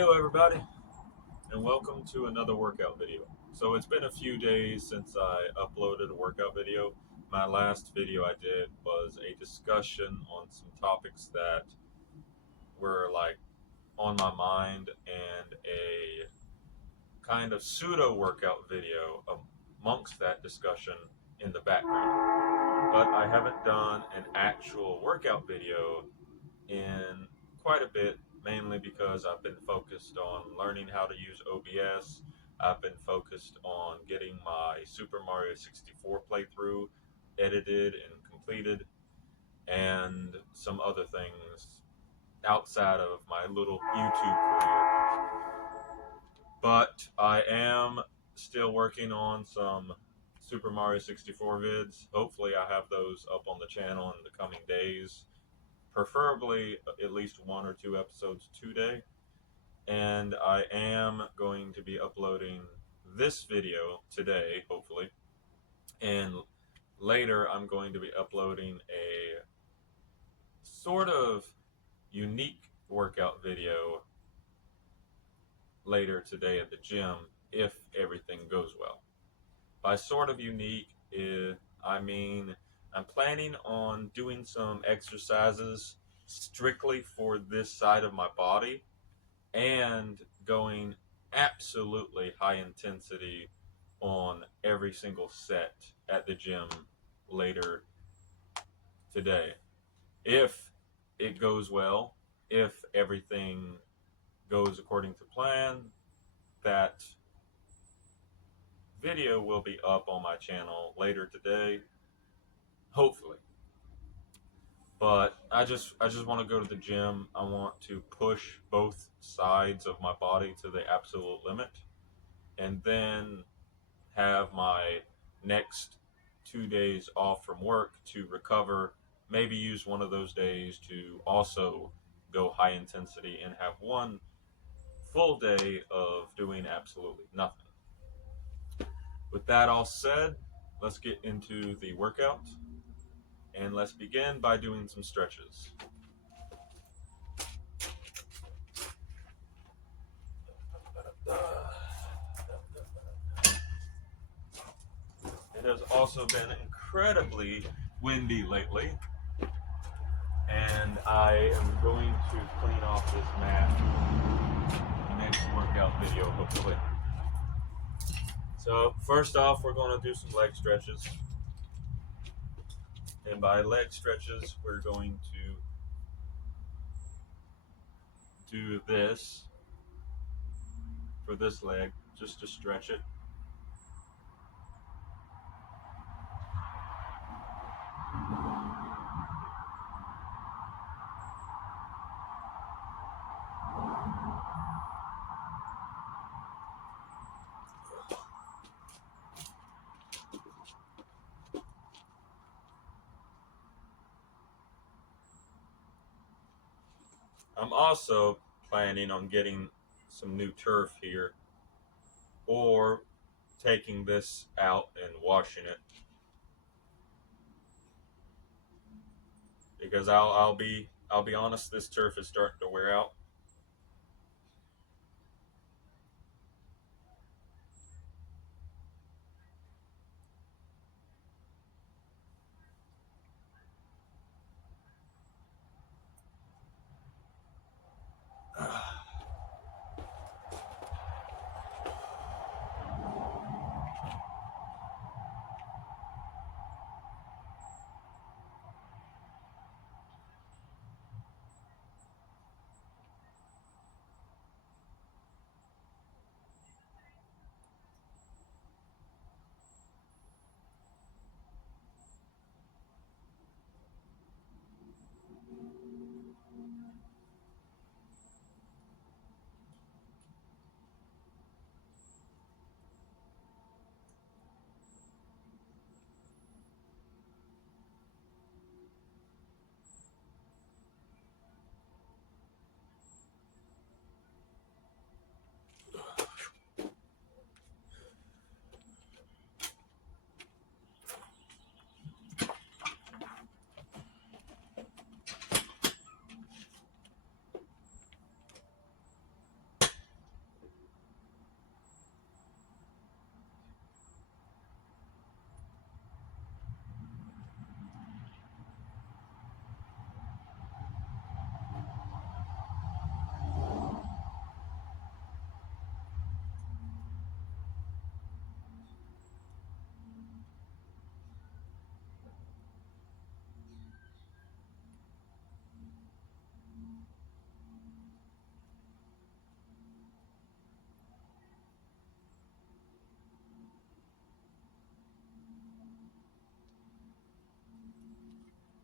Hello everybody, and welcome to another workout video. So it's been a few days since I uploaded a workout video. My last video I did was a discussion on some topics that were like on my mind and a kind of pseudo workout video amongst that discussion in the background. But I haven't done an actual workout video in quite a bit, mainly because I've been focused on learning how to use OBS. I've been focused on getting my Super Mario 64 playthrough edited and completed, and some other things outside of my little YouTube career. But I am still working on some Super Mario 64 vids. Hopefully I have those up on the channel in the coming days, preferably at least one or two episodes today. And I am going to be uploading this video today, hopefully. And later I'm going to be uploading a sort of unique workout video later today at the gym if everything goes well. By sort of unique, I mean I'm planning on doing some exercises strictly for this side of my body and going absolutely high intensity on every single set at the gym later today. If it goes well, if everything goes according to plan, that video will be up on my channel later today, hopefully. But I just want to go to the gym. I want to push both sides of my body to the absolute limit, and then have my next 2 days off from work to recover. Maybe use one of those days to also go high intensity and have one full day of doing absolutely nothing. With that all said, let's get into the workout, and let's begin by doing some stretches. It has also been incredibly windy lately, and I am going to clean off this mat in the next workout video, hopefully. So first off, we're going to do some leg stretches. And by leg stretches, we're going to do this for this leg, just to stretch it. I'm also planning on getting some new turf here, or taking this out and washing it, because I'll be honest, this turf is starting to wear out.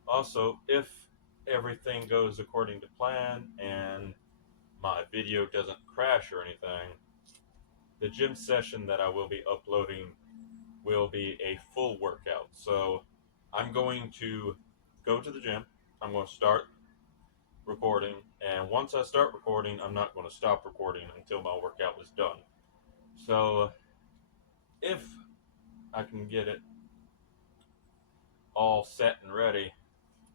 Also, if everything goes according to plan and my video doesn't crash or anything, the gym session that I will be uploading will be a full workout. So I'm going to go to the gym. I'm going to start recording, and once I start recording, I'm not going to stop recording until my workout is done. So if I can get it all set and ready,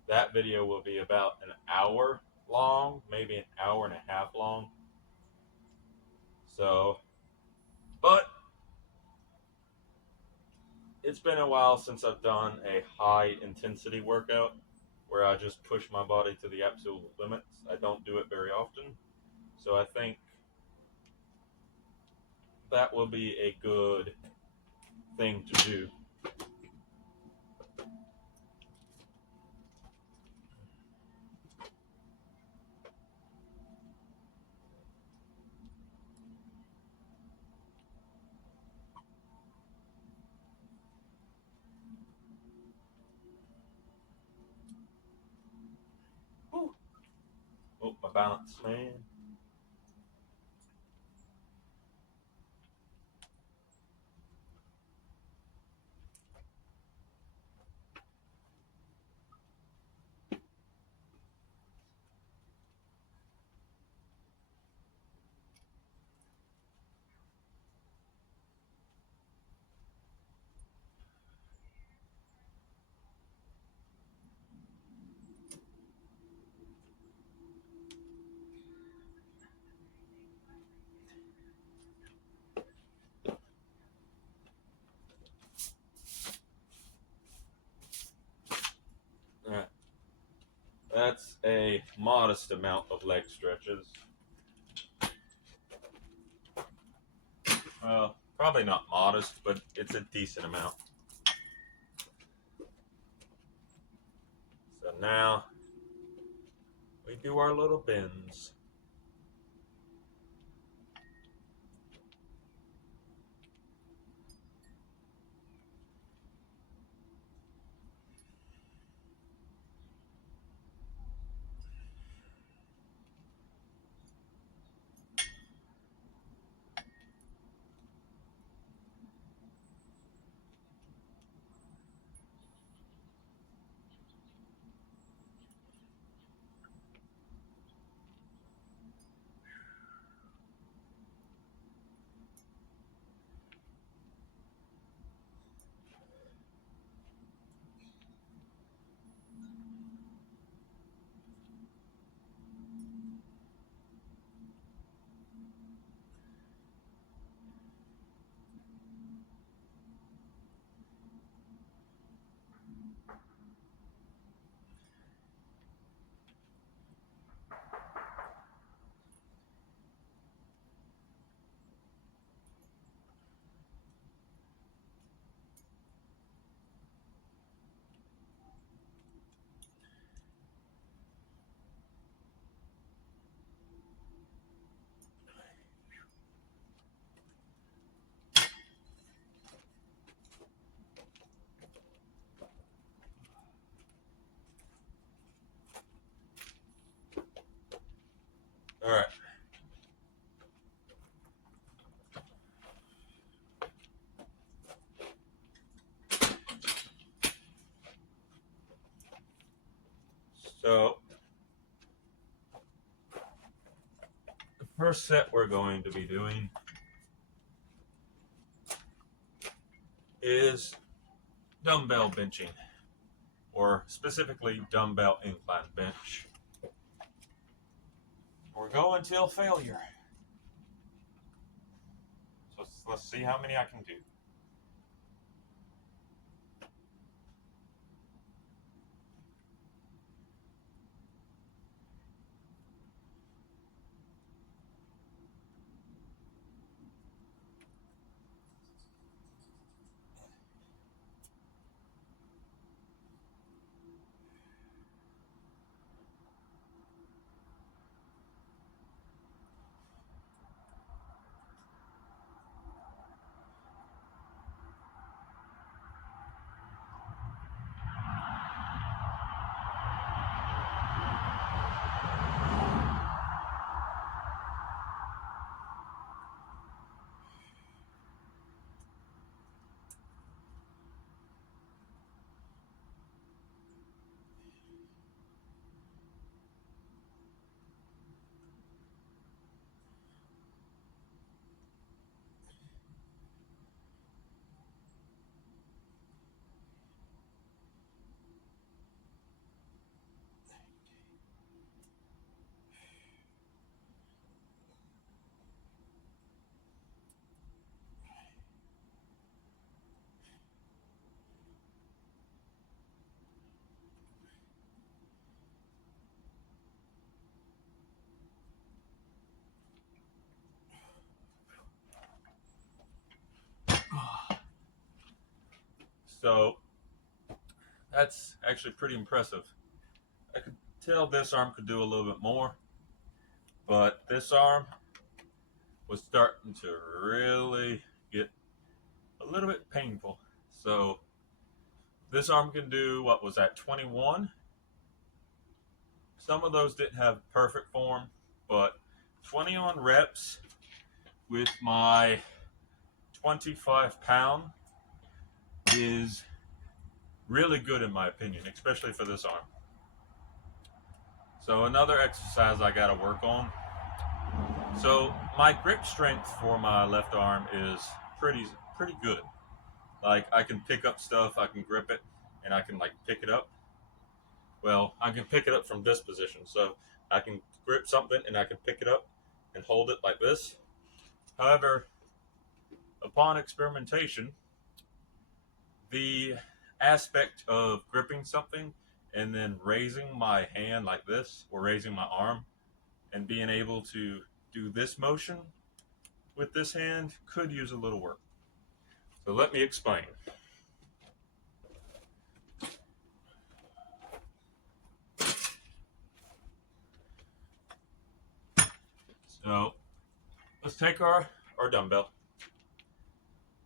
that video will be about an hour long, maybe an hour and a half long. So, but it's been a while since I've done a high intensity workout where I just push my body to the absolute limits. I don't do it very often. So I think that will be a good thing to do. Whew. Oh, my balance, man. All right. That's a modest amount of leg stretches. Well, probably not modest, but it's a decent amount. So now we do our little bends. All right. So the first set we're going to be doing is dumbbell benching, or specifically dumbbell incline bench. We're going till failure. So let's see how many I can do. So that's actually pretty impressive. I could tell this arm could do a little bit more, but this arm was starting to really get a little bit painful. So this arm can do, what was that, 21? Some of those didn't have perfect form, but 21 reps with my 25-pound is really good in my opinion, especially for this arm. So another exercise I got to work on. So my grip strength for my left arm is pretty good. Like I can pick up stuff, I can grip it, and I can like pick it up. Well, I can pick it up from this position. So I can grip something and I can pick it up and hold it like this. However, upon experimentation, the aspect of gripping something and then raising my hand like this, or raising my arm, and being able to do this motion with this hand could use a little work. So let me explain. So let's take our dumbbell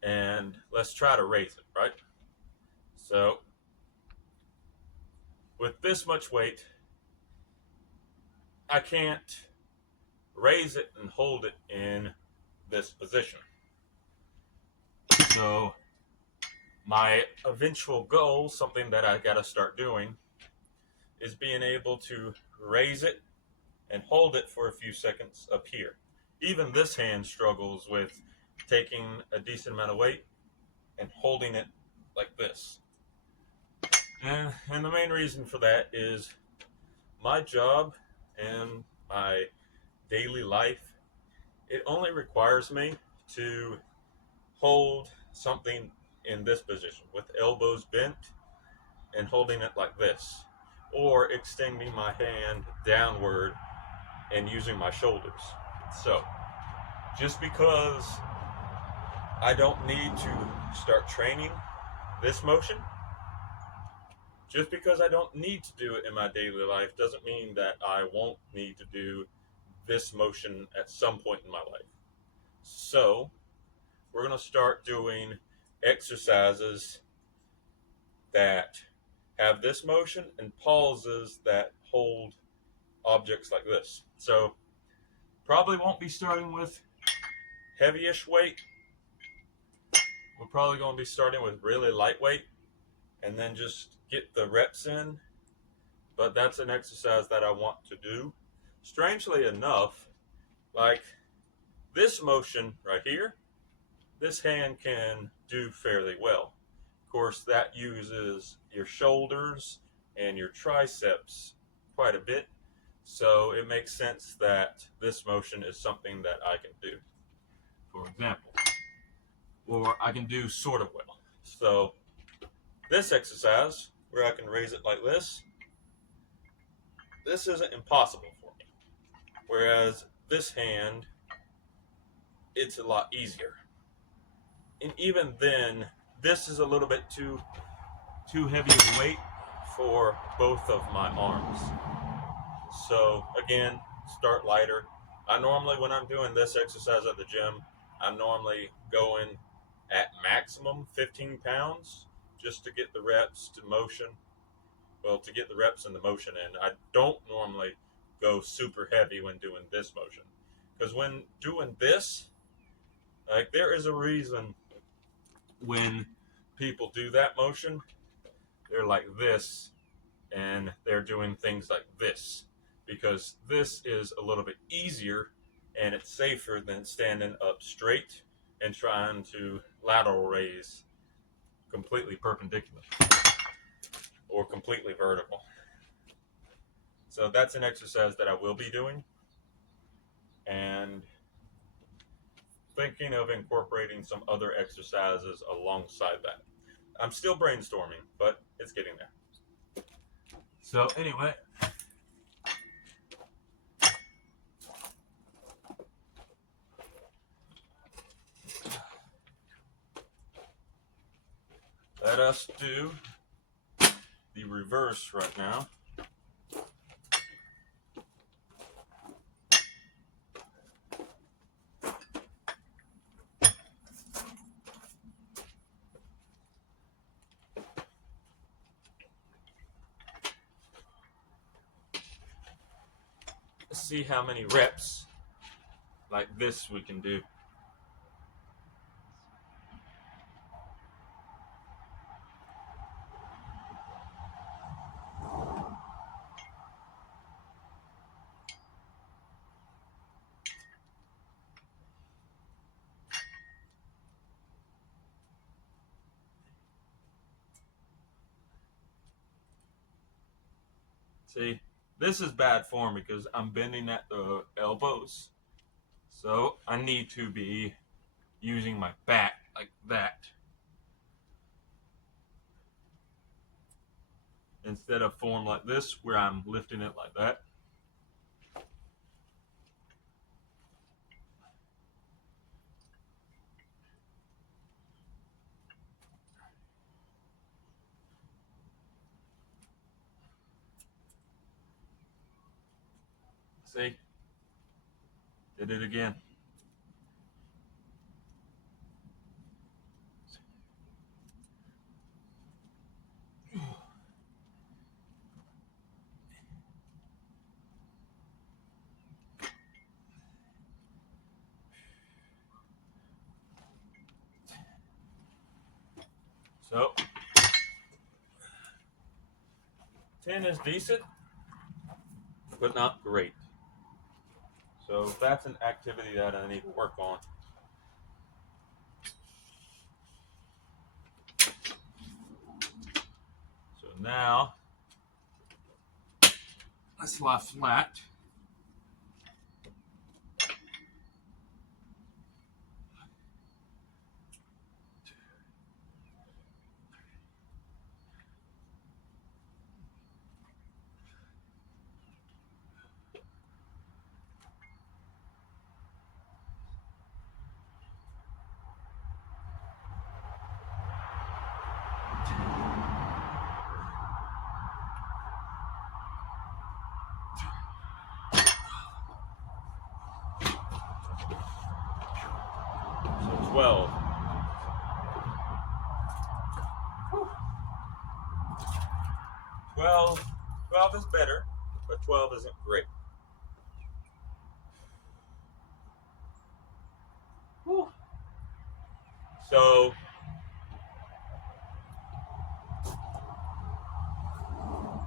and let's try to raise it, right? So with this much weight, I can't raise it and hold it in this position. So my eventual goal, something that I gotta start doing, is being able to raise it and hold it for a few seconds up here. Even this hand struggles with taking a decent amount of weight and holding it like this. And the main reason for that is my job and my daily life, it only requires me to hold something in this position with elbows bent and holding it like this, or extending my hand downward and using my shoulders. So just because I don't need to start training this motion, just because I don't need to do it in my daily life, doesn't mean that I won't need to do this motion at some point in my life. So we're going to start doing exercises that have this motion and pauses that hold objects like this. So probably won't be starting with heavyish weight. We're probably going to be starting with really lightweight and then just get the reps in. But that's an exercise that I want to do. Strangely enough, like this motion right here, this hand can do fairly well. Of course, that uses your shoulders and your triceps quite a bit. So it makes sense that this motion is something that I can do, for example, or I can do sort of well. So this exercise, where I can raise it like this isn't impossible for me. Whereas this hand, it's a lot easier. And even then, this is a little bit too heavy of a weight for both of my arms. So again, start lighter. I normally, when I'm doing this exercise at the gym, I'm normally going at maximum 15 pounds just to get the reps to motion. Well, to get the reps in the motion in. I don't normally go super heavy when doing this motion. Because when doing this, like there is a reason when people do that motion, they're like this and they're doing things like this. Because this is a little bit easier and it's safer than standing up straight and trying to lateral raise completely perpendicular or completely vertical. So that's an exercise that I will be doing, and thinking of incorporating some other exercises alongside that. I'm still brainstorming, but it's getting there. So anyway, Let us do the reverse right now. Let's see how many reps like this we can do. See, this is bad form because I'm bending at the elbows. So I need to be using my back like that instead of form like this where I'm lifting it like that. See? Did it again. So 10 is decent, but not great. So that's an activity that I need to work on. So now, let's lie flat. So 12. Whew. 12 is better, but 12 isn't great. Whew. So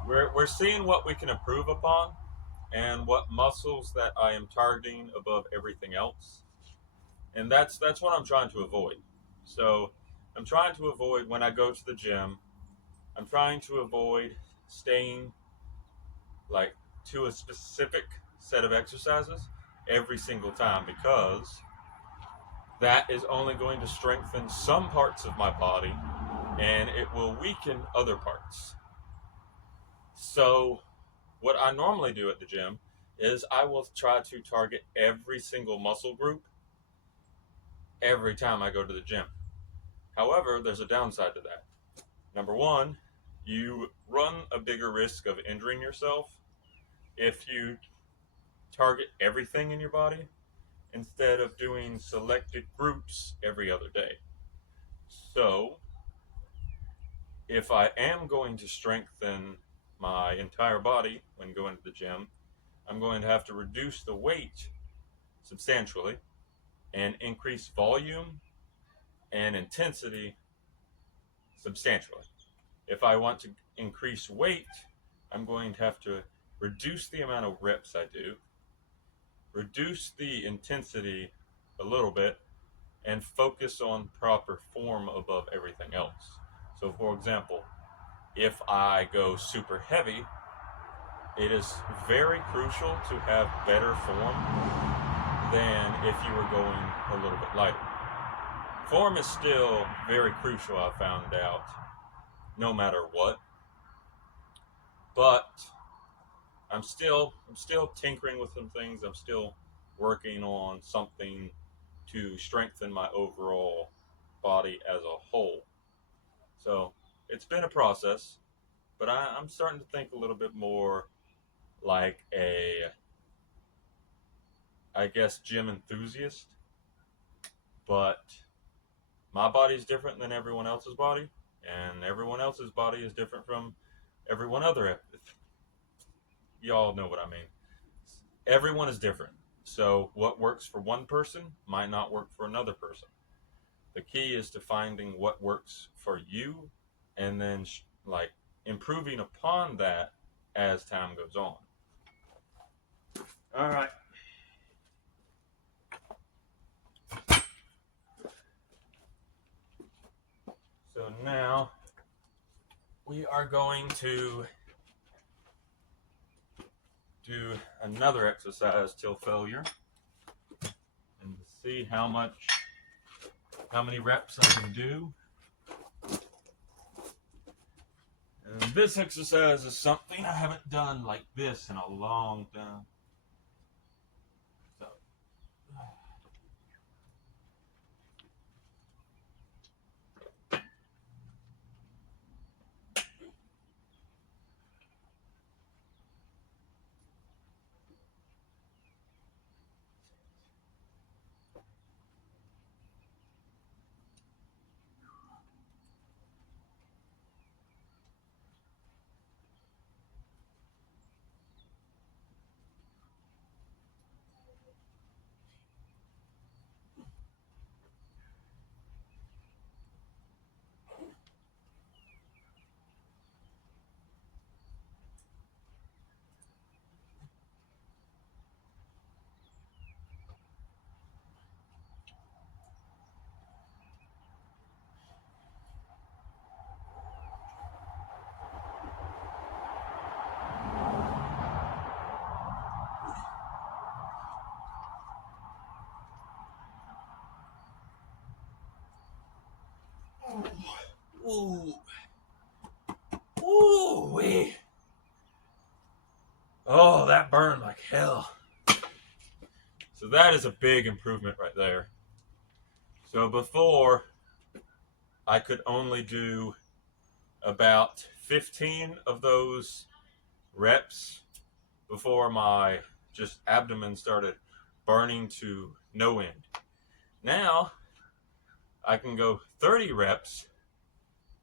we're seeing what we can improve upon and what muscles that I am targeting above everything else. And that's what I'm trying to avoid. So I'm trying to avoid when I go to the gym, I'm trying to avoid staying like to a specific set of exercises every single time because that is only going to strengthen some parts of my body and it will weaken other parts. So what I normally do at the gym is I will try to target every single muscle group every time I go to the gym. However, there's a downside to that. Number one, you run a bigger risk of injuring yourself if you target everything in your body instead of doing selected groups every other day. So, if I am going to strengthen my entire body when going to the gym, I'm going to have to reduce the weight substantially and increase volume and intensity substantially. If I want to increase weight, I'm going to have to reduce the amount of reps I do, reduce the intensity a little bit, and focus on proper form above everything else. So, for example, if I go super heavy, it is very crucial to have better form than if you were going a little bit lighter. Form is still very crucial, I found out, no matter what. But I'm still tinkering with some things. I'm still working on something to strengthen my overall body as a whole. So it's been a process, but I'm starting to think a little bit more like I guess, gym enthusiast. But my body is different than everyone else's body, and everyone else's body is different from everyone other. Y'all know what I mean. Everyone is different. So what works for one person might not work for another person. The key is to finding what works for you and then like improving upon that as time goes on. All right. So now we are going to do another exercise till failure and see how many reps I can do. And this exercise is something I haven't done like this in a long time. So, ooh, ooh, wee. Oh, that burned like hell. So that is a big improvement right there. So before, I could only do about 15 of those reps before my just abdomen started burning to no end. Now I can go 30 reps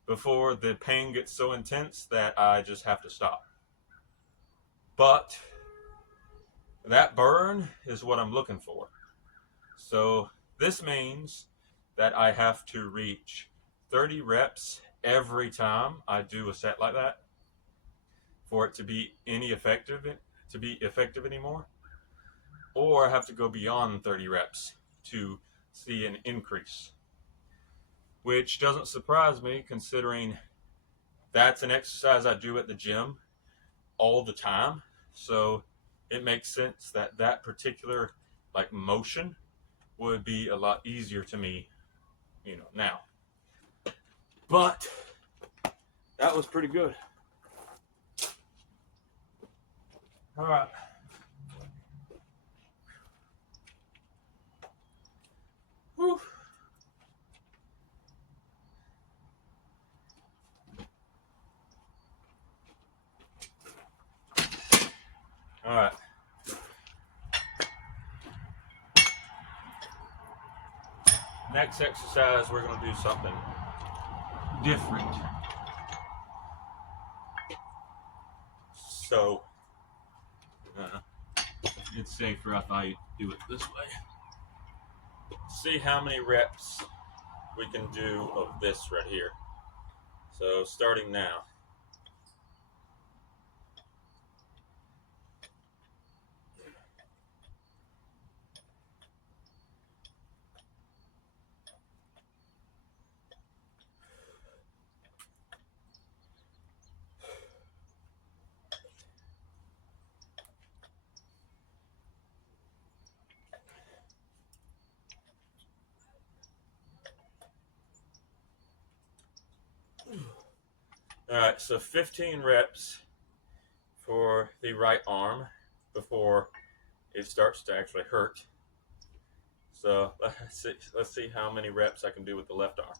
before the pain gets so intense that I just have to stop. But that burn is what I'm looking for. So this means that I have to reach 30 reps every time I do a set like that for it to be effective anymore, or I have to go beyond 30 reps to see an increase, which doesn't surprise me considering that's an exercise I do at the gym all the time. So it makes sense that that particular like motion would be a lot easier to me, now. But that was pretty good. All right. Whew. All right. Next exercise, we're going to do something different. So, it's safer if I do it this way. See how many reps we can do of this right here. So, starting now. All right, so 15 reps for the right arm before it starts to actually hurt. So let's see how many reps I can do with the left arm.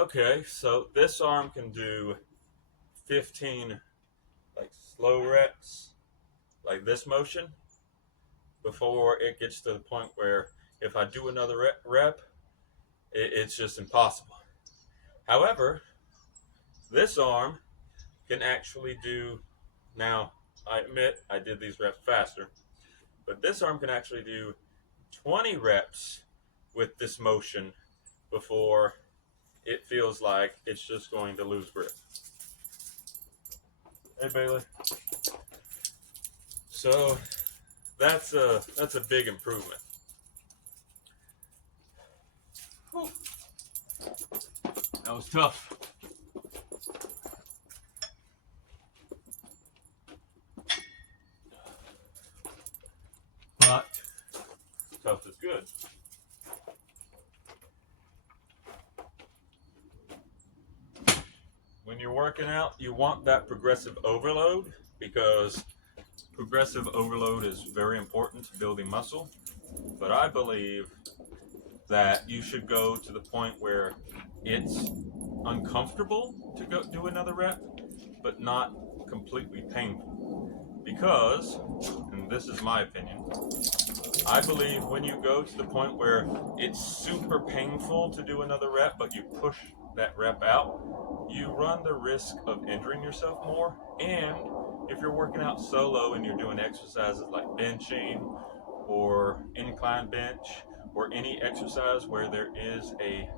Okay, so this arm can do 15 like slow reps, like this motion, before it gets to the point where if I do another rep, it's just impossible. However, this arm can actually do, now I admit I did these reps faster, but this arm can actually do 20 reps with this motion before it feels like it's just going to lose grip. Hey Bailey. So that's a big improvement. Whew. That was tough. But tough is good. When you're working out, you want that progressive overload, because progressive overload is very important to building muscle. But I believe that you should go to the point where it's uncomfortable to go do another rep, but not completely painful. Because, and this is my opinion, I believe when you go to the point where it's super painful to do another rep, but you push that rep out, you run the risk of injuring yourself more. And if you're working out solo and you're doing exercises like benching or incline bench or any exercise where there is a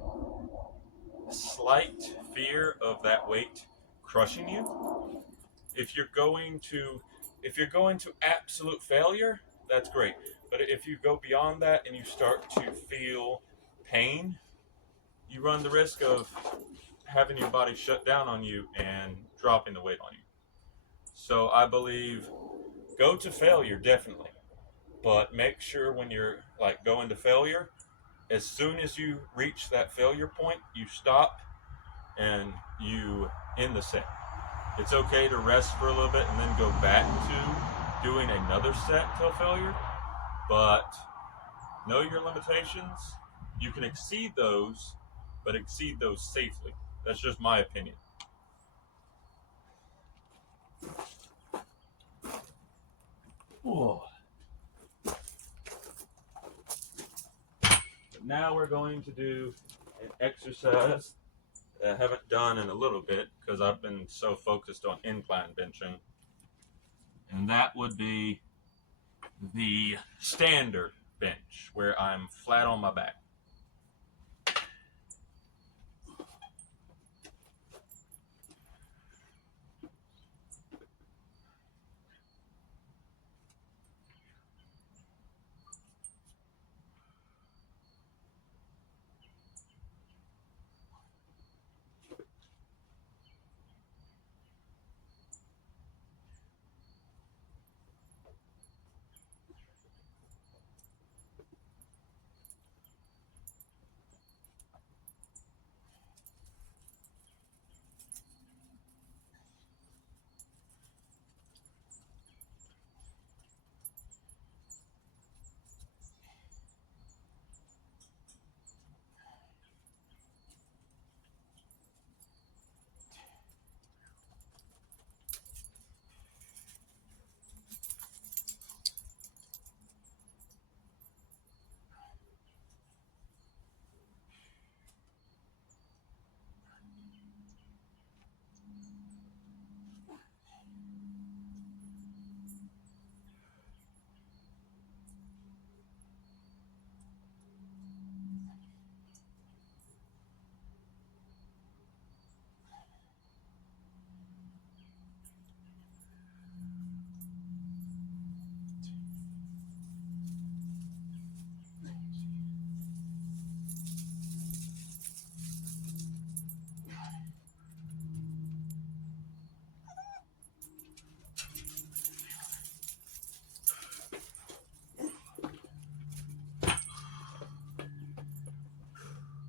slight fear of that weight crushing you, if you're going to absolute failure, that's great. But if you go beyond that and you start to feel pain, you run the risk of having your body shut down on you and dropping the weight on you. So I believe go to failure, definitely. But make sure when you're like going to failure, as soon as you reach that failure point, you stop and you end the set. It's okay to rest for a little bit and then go back to doing another set till failure, but know your limitations. You can exceed those, but exceed those safely. That's just my opinion. Whoa. But now we're going to do an exercise that I haven't done in a little bit because I've been so focused on incline benching. And that would be the standard bench, where I'm flat on my back.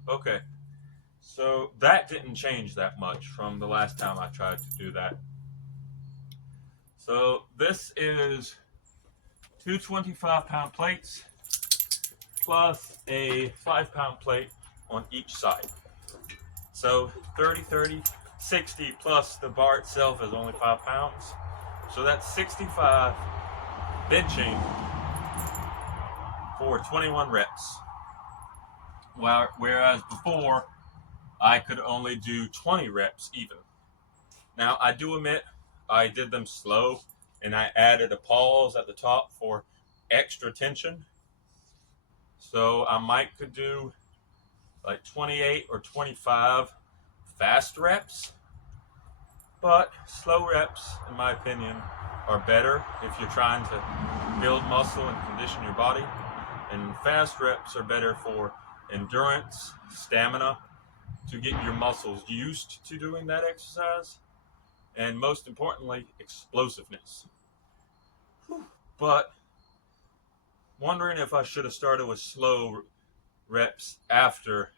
Okay, so that didn't change that much from the last time I tried to do that. So this is two 25-pound plates plus a 5-pound plate on each side. So 30, 30, 60 plus the bar itself is only 5 pounds. So that's 65 benching for 21 reps. Whereas before, I could only do 20 reps even. Now, I do admit I did them slow and I added a pause at the top for extra tension. So I might could do like 28 or 25 fast reps, but slow reps, in my opinion, are better if you're trying to build muscle and condition your body. And fast reps are better for endurance, stamina, to get your muscles used to doing that exercise, and most importantly, explosiveness. But wondering if I should have started with slow reps after.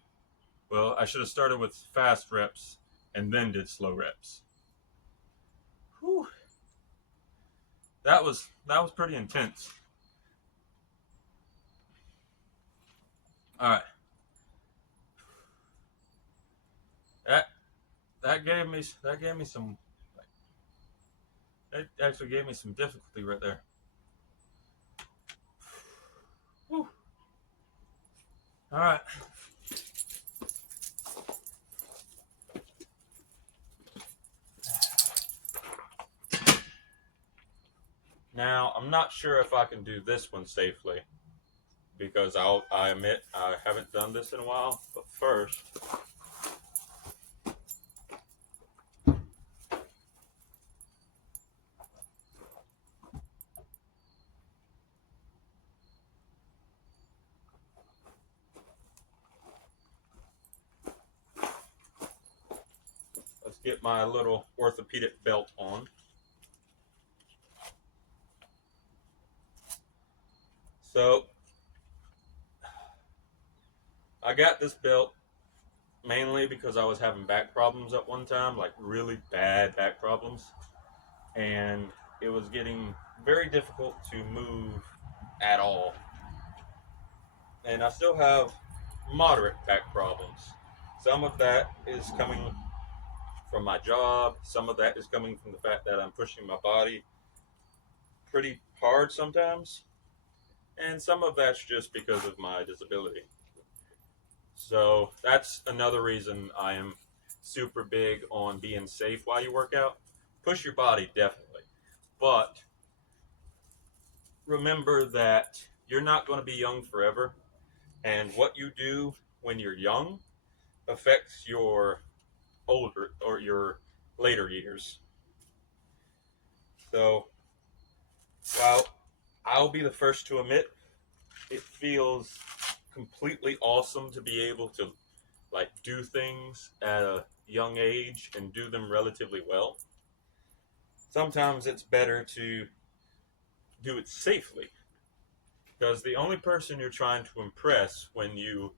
Well, I should have started with fast reps and then did slow reps. Whew. That was pretty intense. All right. That that gave me some. It actually gave me some difficulty right there. Whew. All right. Now I'm not sure if I can do this one safely because I admit I haven't done this in a while. But first, let's get my little orthopedic belt on. So I got this belt mainly because I was having back problems at one time, like really bad back problems, and it was getting very difficult to move at all. And I still have moderate back problems. Some of that is coming from my job, some of that is coming from the fact that I'm pushing my body pretty hard sometimes, and some of that's just because of my disability. So that's another reason I am super big on being safe while you work out. Push your body, definitely. But remember that you're not going to be young forever. And what you do when you're young affects your older or your later years. So while I'll be the first to admit it feels completely awesome to be able to like do things at a young age and do them relatively well. Sometimes it's better to do it safely because the only person you're trying to impress when you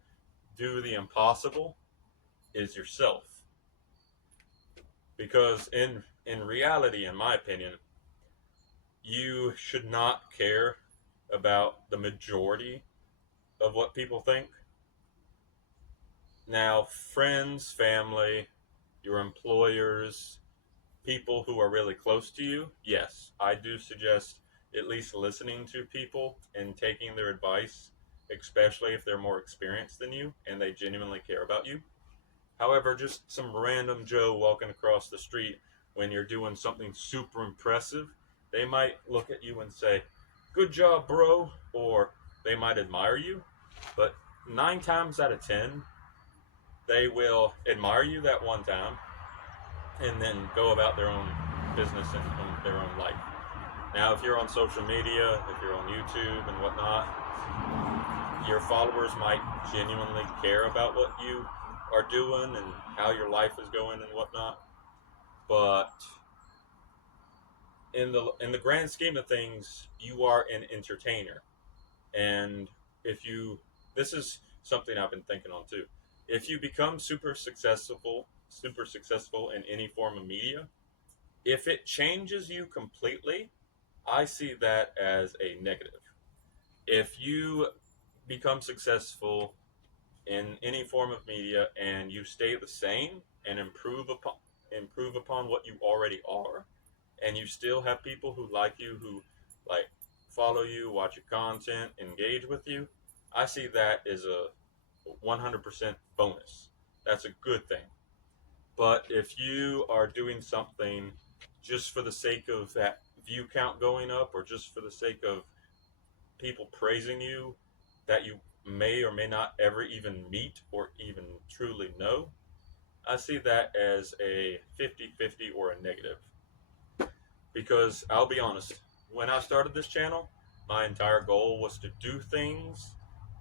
do the impossible is yourself. Because in reality, in my opinion, you should not care about the majority of what people think. Now, friends, family, your employers, people who are really close to you, yes, I do suggest at least listening to people and taking their advice, especially if they're more experienced than you and they genuinely care about you. However, just some random Joe walking across the street when you're doing something super impressive, they might look at you and say, "Good job, bro," or they might admire you. But 9 times out of 10, they will admire you that one time and then go about their own business and their own life. Now, if you're on social media, if you're on YouTube and whatnot, your followers might genuinely care about what you are doing and how your life is going and whatnot. But in the grand scheme of things, you are an entertainer. And if you this is something I've been thinking on too. If you become super successful in any form of media, if it changes you completely, I see that as a negative. If you become successful in any form of media and you stay the same and improve upon what you already are, and you still have people who like you, who like follow you, watch your content, engage with you, I see that as a 100% bonus. That's a good thing. But if you are doing something just for the sake of that view count going up, or just for the sake of people praising you that you may or may not ever even meet or even truly know, I see that as a 50-50 or a negative. Because I'll be honest, when I started this channel, my entire goal was to do things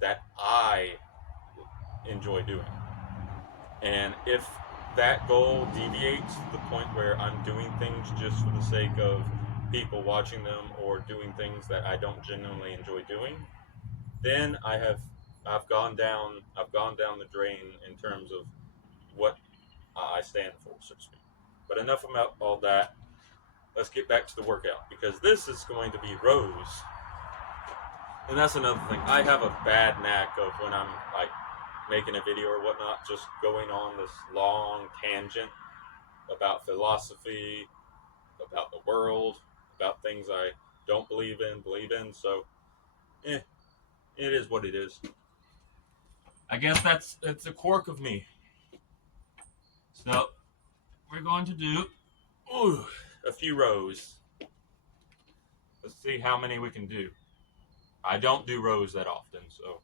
that I enjoy doing. And if that goal deviates to the point where I'm doing things just for the sake of people watching them, or doing things that I don't genuinely enjoy doing, then I've gone down the drain in terms of what I stand for, so to speak. But enough about all that. Let's get back to the workout, because this is going to be rows. And that's another thing. I have a bad knack of, when I'm like making a video or whatnot, just going on this long tangent about philosophy, about the world, about things I don't believe in. So, it is what it is. I guess it's a quirk of me. So, we're going to do a few rows. Let's see how many we can do. I don't do rows that often, so.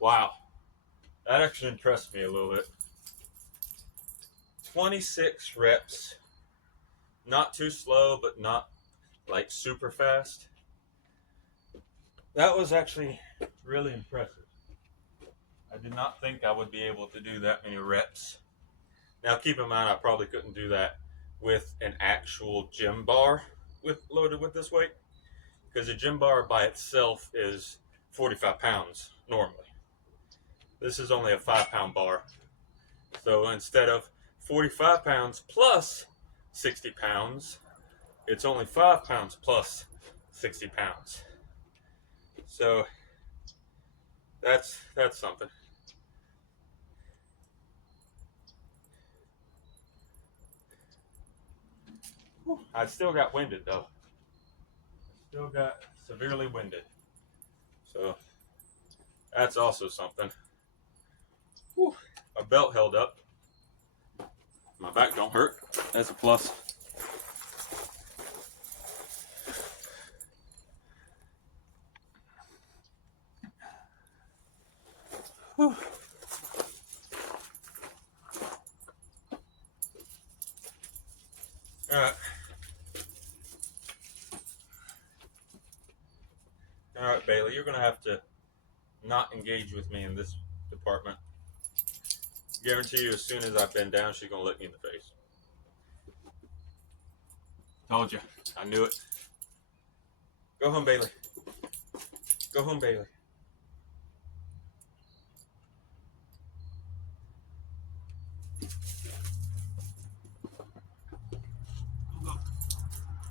Wow, that actually impressed me a little bit. 26 reps. Not too slow, but not like super fast. That was actually really impressive. I did not think I would be able to do that many reps. Now keep in mind, I probably couldn't do that with an actual gym bar loaded with this weight, because a gym bar by itself is 45 pounds normally. This is only a 5-pound bar. So instead of 45 pounds plus 60 pounds, it's only 5 pounds plus 60 pounds. So that's something. I still got winded though. Still got severely winded. So that's also something. Whew. My belt held up. My back don't hurt. That's a plus. Whew. All right. All right, Bailey, you're going to have to not engage with me in this department. Guarantee you, as soon as I bend down, she's going to look me in the face. Told you. I knew it. Go home, Bailey. Go home, Bailey.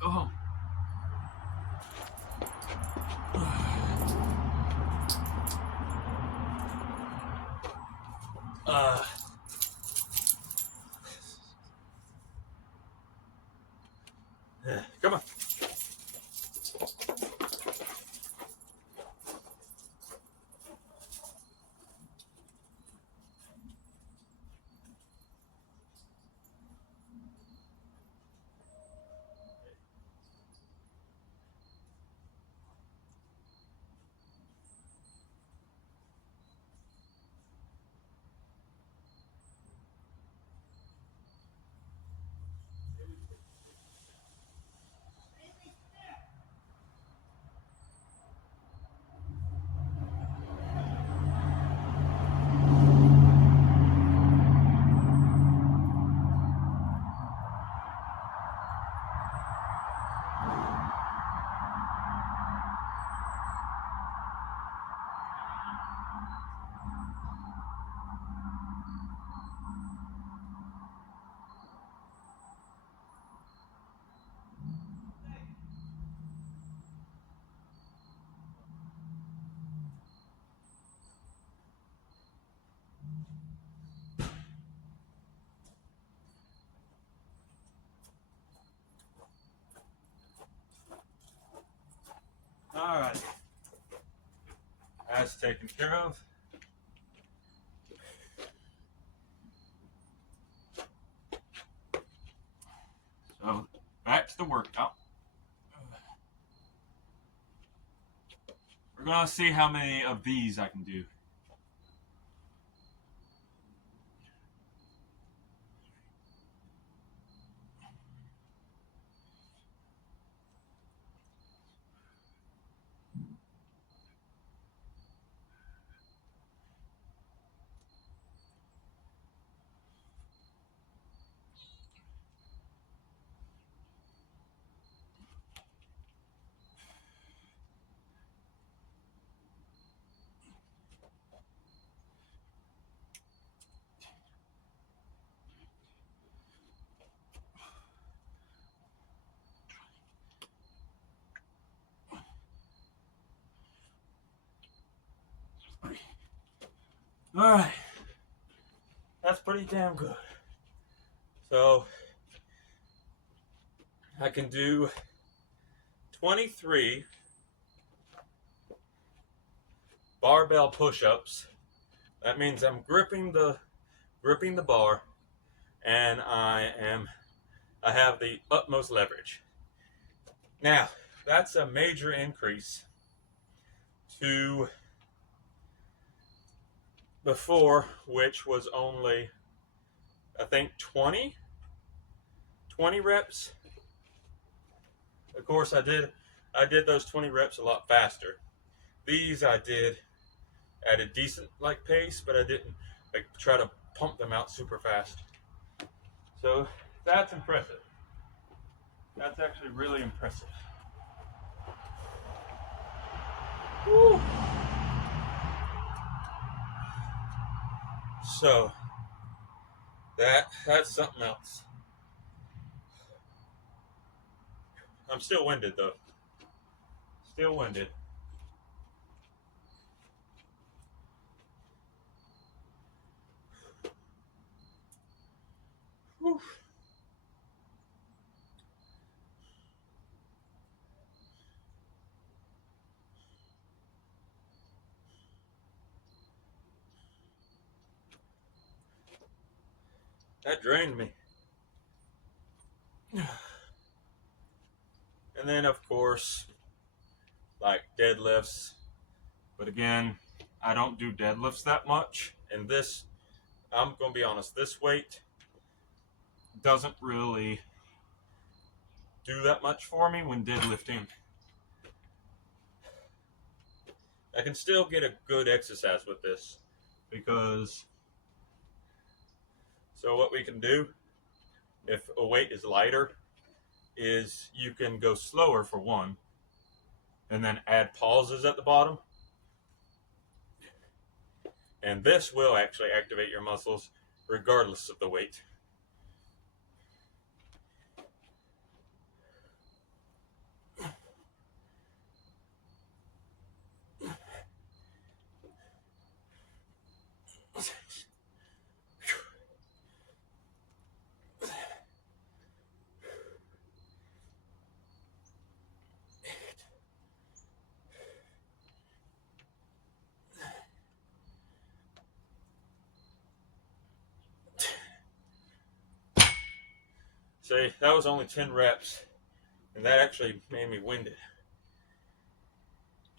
Go home. Come on. taken care of. So back to the workout. We're gonna see how many of these I can do. All right, that's pretty damn good. So I can do 23 barbell push-ups. That means I'm gripping the bar, and I have the utmost leverage. Now, that's a major increase to before, which was only, I think, 20 reps. Of course, I did those 20 reps a lot faster. These I did at a decent pace, but I didn't try to pump them out super fast. So that's impressive. That's actually really impressive. Woo. So that's something else. I'm still winded though. Still winded. Whew. That drained me. And then, of course, deadlifts. But again, I don't do deadlifts that much. And this, I'm going to be honest, this weight doesn't really do that much for me when deadlifting. I can still get a good exercise with this because, so what we can do, if a weight is lighter, is you can go slower for one, and then add pauses at the bottom. And this will actually activate your muscles regardless of the weight. See, that was only 10 reps, and that actually made me winded.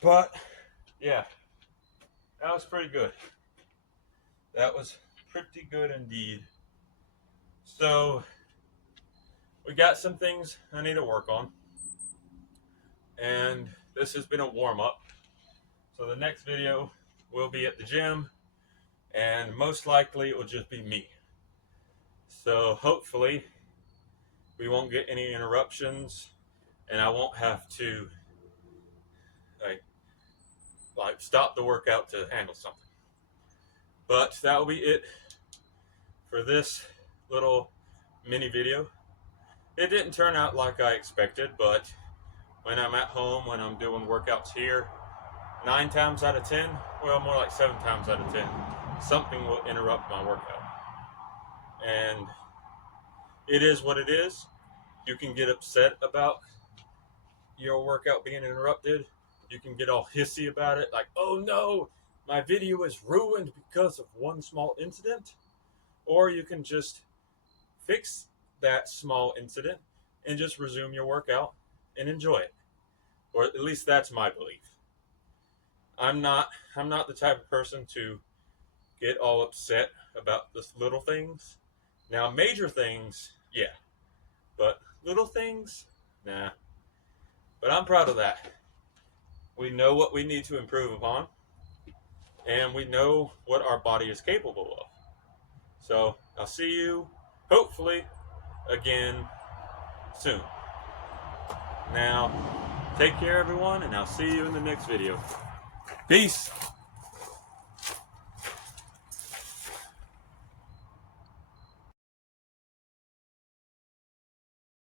But, yeah, that was pretty good. That was pretty good indeed. So, we got some things I need to work on, and this has been a warm-up. So the next video will be at the gym, and most likely it will just be me. So hopefully we won't get any interruptions, and I won't have to stop the workout to handle something. But that will be it for this little mini video. It didn't turn out like I expected, but when I'm at home, when I'm doing workouts here, 9 times out of 10, well, more like 7 times out of 10, something will interrupt my workout. And it is what it is. You can get upset about your workout being interrupted. You can get all hissy about it, like, oh no, my video is ruined because of one small incident, or you can just fix that small incident and just resume your workout and enjoy it. Or at least that's my belief. I'm not the type of person to get all upset about the little things. Now, major things, yeah, but little things, nah. But I'm proud of that. We know what we need to improve upon, and we know what our body is capable of. So I'll see you, hopefully, again soon. Now, take care, everyone, and I'll see you in the next video. Peace.